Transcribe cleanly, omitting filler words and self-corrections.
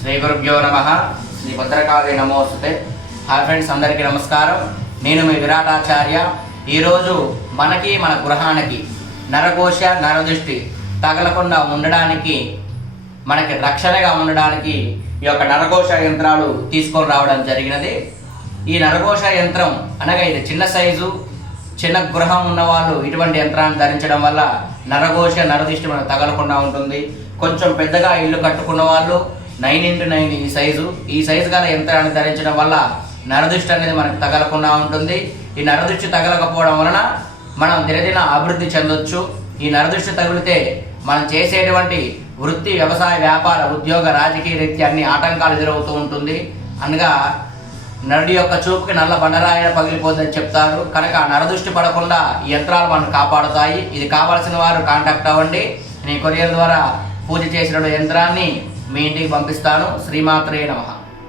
శ్రీ గురుభ్యో నమః. శ్రీ భద్రకాళి నమోస్తుతే. హాయ్ ఫ్రెండ్స్, అందరికీ నమస్కారం. నేను మీ విరాటాచార్య. ఈరోజు మనకి మన గృహానికి నరఘోష నరదృష్టి తగలకుండా ఉండడానికి, మనకి రక్షణగా ఉండడానికి ఈ యొక్క నరఘోష యంత్రాలు తీసుకొని రావడం జరిగినది. ఈ నరఘోష యంత్రం అనగా ఇది చిన్న సైజు, చిన్న గృహం ఉన్నవాళ్ళు ఇటువంటి యంత్రాన్ని ధరించడం వల్ల నరఘోష నరదృష్టి మనకు తగలకుండా ఉంటుంది. కొంచెం పెద్దగా ఇల్లు కట్టుకున్న వాళ్ళు 9x9 ఈ సైజు గల యంత్రాన్ని ధరించడం వల్ల నరదృష్టి అనేది మనకు తగలకుండా ఉంటుంది. ఈ నరదృష్టి తగలకపోవడం వలన మనం దినదిన అభివృద్ధి చెందొచ్చు. ఈ నరదృష్టి తగిలితే మనం చేసేటువంటి వృత్తి, వ్యవసాయ, వ్యాపార, ఉద్యోగ, రాజకీయ రీత్యా అన్ని ఆటంకాలు ఎదురవుతూ ఉంటుంది. అనగా నరుడి యొక్క చూపుకి నల్ల బండరాయిన పగిలిపోతుందని చెప్తారు. కనుక నరదృష్టి పడకుండా ఈ యంత్రాలు మనం కాపాడుతాయి. ఇది కావాల్సిన వారు కాంటాక్ట్ అవ్వండి. నేను కొరియర్ ద్వారా పూజ చేసిన యంత్రాన్ని మీ ఇంటికి పంపిస్తాను. శ్రీమాత్రే నమః.